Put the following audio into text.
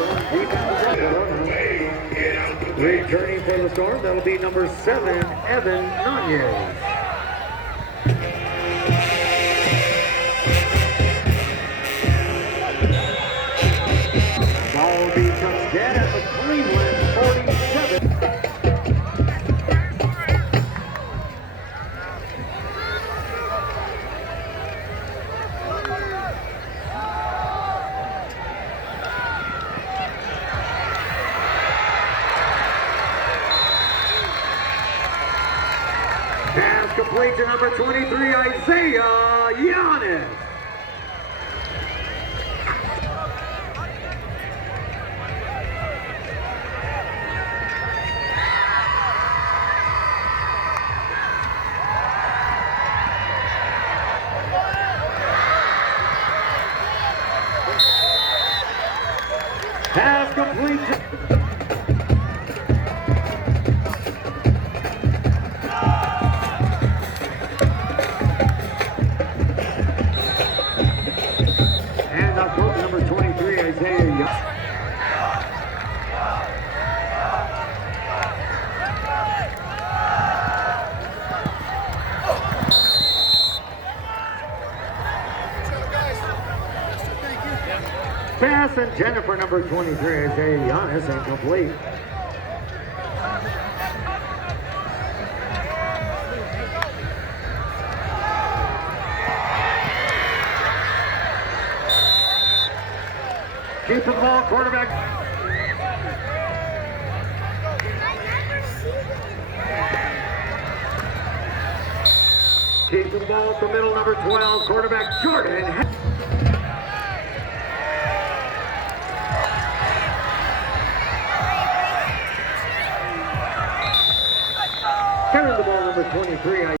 Storm defensive. Returning for the Storm, that'll be number 7, Evan Nunez. Ball becomes dead at the Cleveland 47. Pass complete to number 23, Isaiah Giannis. Pass complete to... And up close, number 23, Isaiah Young. Pass intended for number 23, Isaiah Giannis, incomplete. Keep the ball, quarterback. Keep the ball at the middle, number 12, quarterback Jordan. Carrying the ball, number 23.